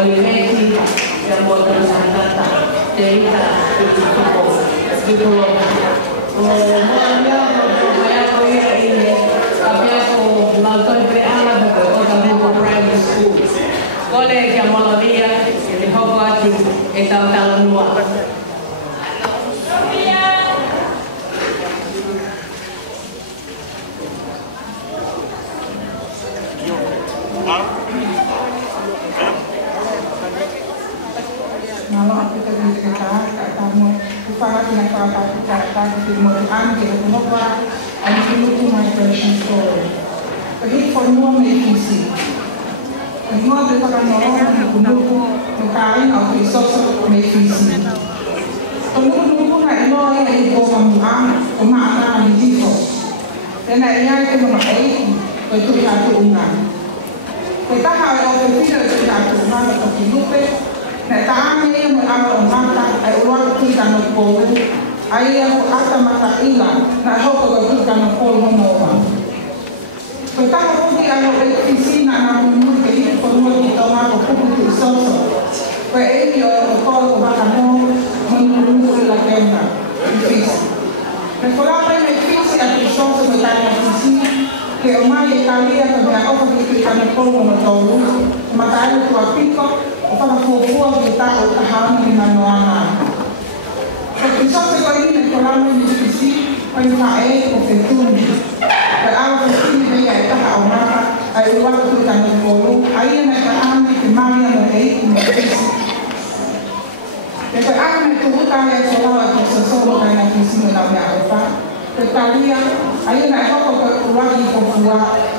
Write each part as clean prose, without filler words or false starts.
Olivetti yang buat tulisan kata cerita itu mulanya saya kuliah ini tapi aku lakukan pre-anak ke Otahuhu Private School. Boleh yang malah dia di Hawaii itu tahun luar. Malam kita bercerita kat tamu para penakar kita di Moran di Eropa and into my passion story. Pergi formua medisi. Semua daripada orang menunggu mengkain atau isos medisi. Menunggu nak ino yang ibu mamuang kemana di situ. Dan ayah itu memakai itu satu unang. Kita harus berpikir satu unang atau hidup. Nah, kami yang mengalami mata, ayuan kita nopol, ayah kata mata ilang, nah hoko kita nopol menolak. Kita harus dialog visi nak namun mungkin perlu kita mahu publik sosok. Kaya ini orang kau bahkan menunggu lagenda visi. Nah, kalau apa yang visi atau sosok bertanya visi, kaya umay kalian kami aku kita nopol menolak, mata ayah tua piko. Para fofo kita utahan di manuana. Ketika sekali ini kalau diskusi penilaian ofetun, kalau ofetun dia itu awal, awal itu kan follow, ayat yang di kemana mereka diskusi. Jadi ayat itu bukan yang soal atau sesuatu yang diskusi melalui apa. Tetapi ayat yang apa keluar di fofo,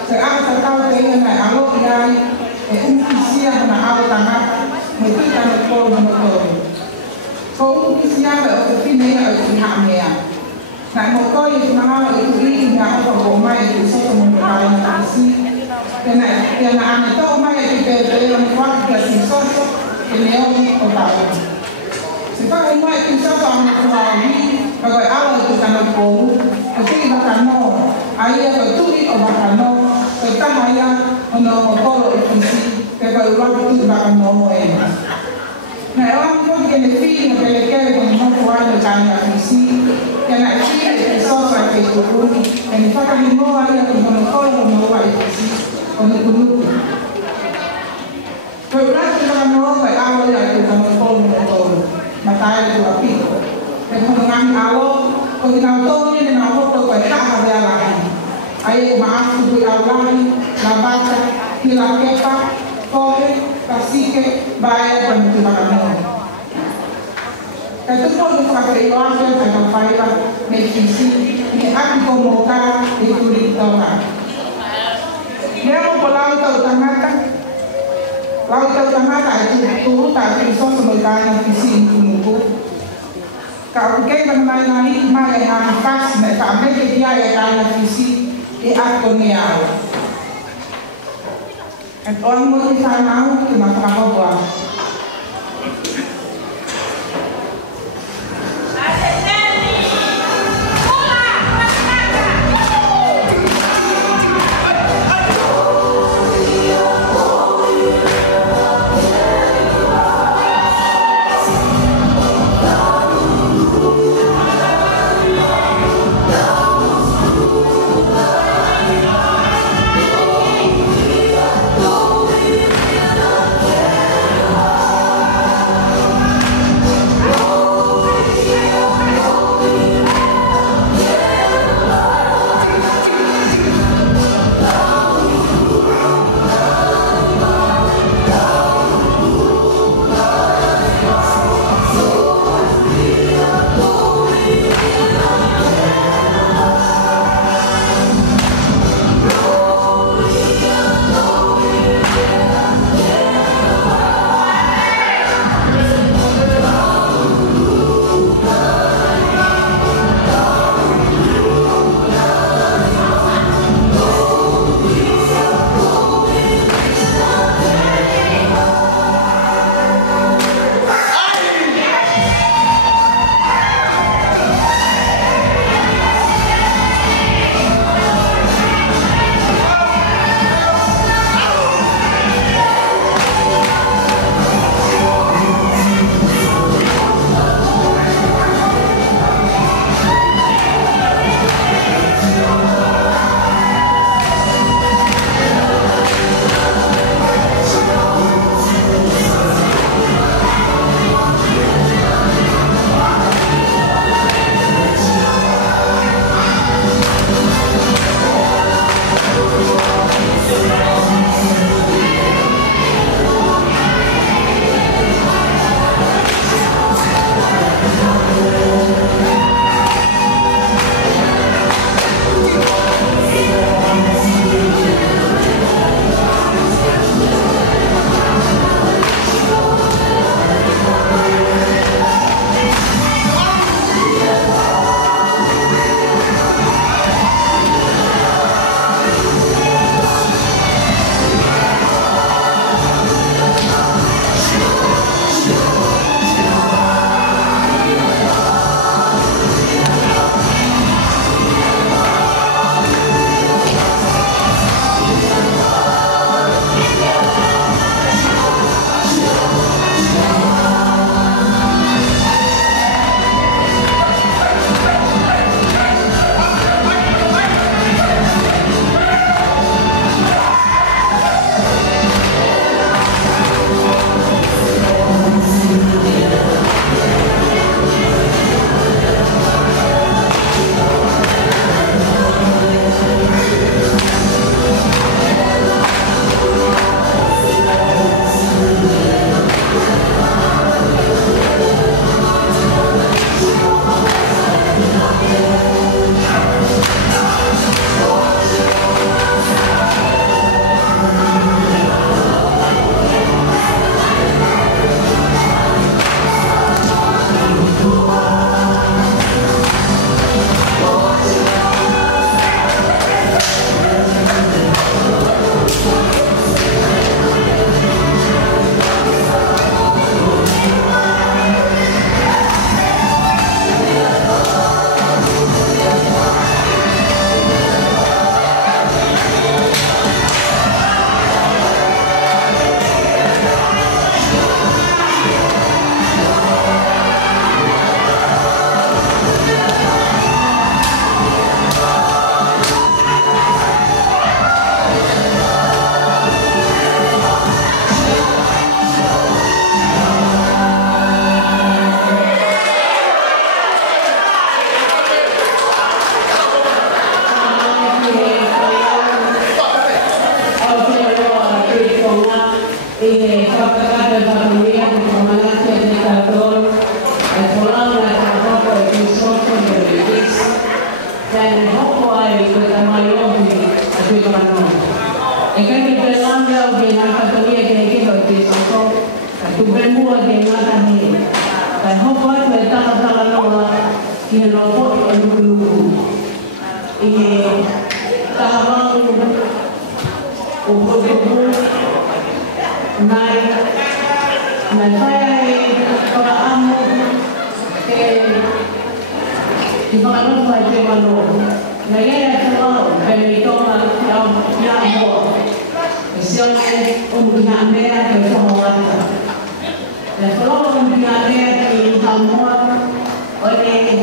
sekarang tertawa dengan ayat yang isia na awa tanga mereka kan pol motor. Kau isia na ofisi na ofisi hamnya. Na motor itu nama itu ini na apa goma itu satu motor na ofisi. Dan ane tu oma itu yang kuat kasi sosok ini orang otak. Sebab oma itu sosok anak kawin, bagai awal itu kan pol. Tapi bahkan no, ayah betul itu bahkan no. Kita hanya menolak ofisi. Pero luego tú vas a no es. Me van a que le piden que le quede con un cuadro de caña sí, que la chica de sosa que tu en el faca de no hay que no va a sí, con el grupo. Pero gracias a no hay agua de que no todo, matar el guapito. Es como un agua, porque no todo viene en agua por la caja de la gente. Ahí más tu hablar, la vaca y la quepa. Pobre, cacique, vaya cuando te van a morir. Kata pun kita beriwan dan kita faiba medisi ni aku komoka itu di tengah. Dia mau pulau tahu tengah itu turun tapi so sebagai visi menunggu. Kalau kita mengenai mana yang pas, mereka ambil dia yang visi di aku ni awal. At orang mau kita mau cuma kamu buat. Ana saya para amo di mana saya cemano. Naya kalau benitola ya amo. Siapa umumnya mereka bersolat. Dan kalau umumnya mereka di kamar oleh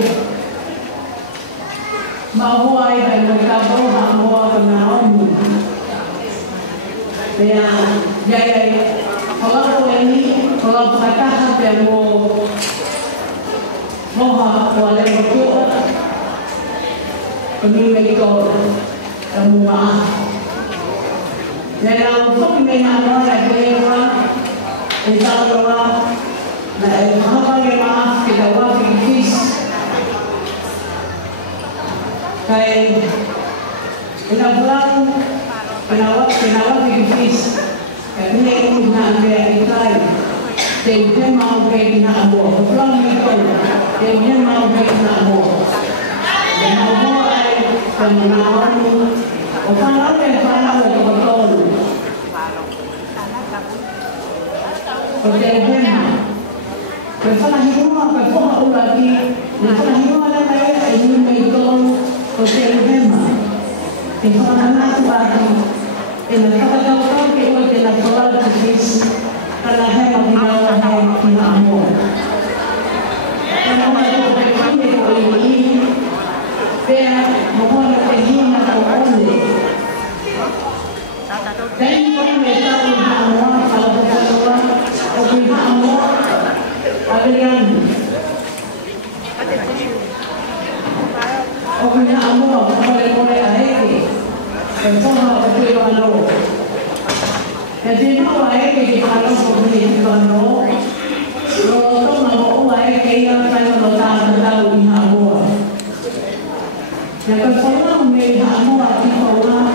bahwa yang mereka bahwa penaum. Dan kalau ini kalau katakan dia mau boleh berdoa pemimpin itu semua. Dan untuk mengenal mereka insyaAllah dan apa yang maaf kita wafik kis kayak penawak kis kami ini nak berikutnya dia mau berikutnya abu pulang itu dia mau berikutnya abu dan abu dan menawar orang yang pernah betul Perjalanan, perjalanan performa lagi, perjalanan ada kayak ini itu perjalanan, perjalanan lagi, ini kata-kata kita tidak perlu dikis, karena hemat kita tidak mau. Karena kita berpikir ini, dia mohon terima kasih. Dan mereka mengambil kalau berdoa, mengambil abrian, mengambil boleh air, semua betul kalau. Jadi kalau air di kalau boleh kalau, kalau mau air kita kalau tahu mengambil. Yang pertama mengambil di bawah.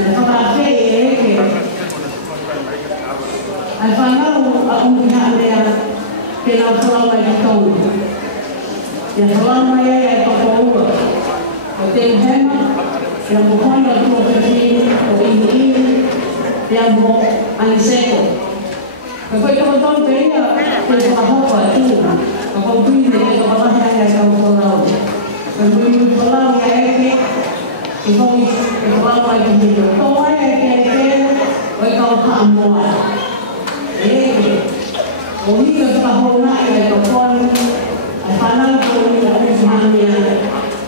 Kalau Alfano aku punya area pelau pulau itu, yang pulau maya itu pulau, hotel Hema, yang bukan itu hotel ini, yang bukan Aniseko. Kalau itu betul dia, kita apa itu, kalau itu dia kalau hanya yang pulau, kalau itu pulau yang ini, itu pulau itu, pulau yang ini, kalau kamu Oni bertahu nak ia topon, panang pun ia semuanya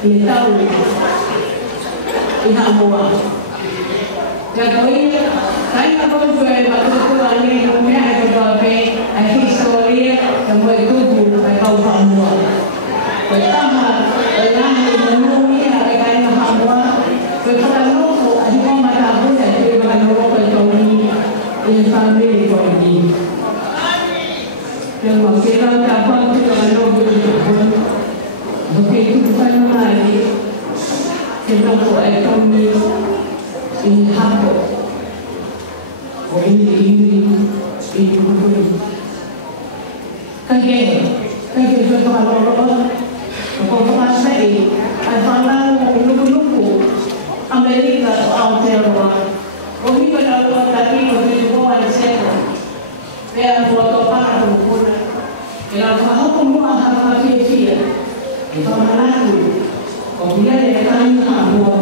ia tahu ia mua. Jadi saya pun jual batu tuan ini punya ada berapa histori yang begitu saya tahu semua. Pertama, orang yang menemui ada kain semua. Pertama, ada orang mata pun ada orang ini in family ini. Yang masalah apa kita kalau berjuang, begitu bukan lagi kita buat ekonomi ini habo, ini bukan. Kaget juga kalau saya, asalnya lugu Amerika atau Eropa, kami kalau tadi begitu bawa saya. Dia foto para pun, kalau kamu semua harus dia, kalau nanti, kemudian dia tanya kamu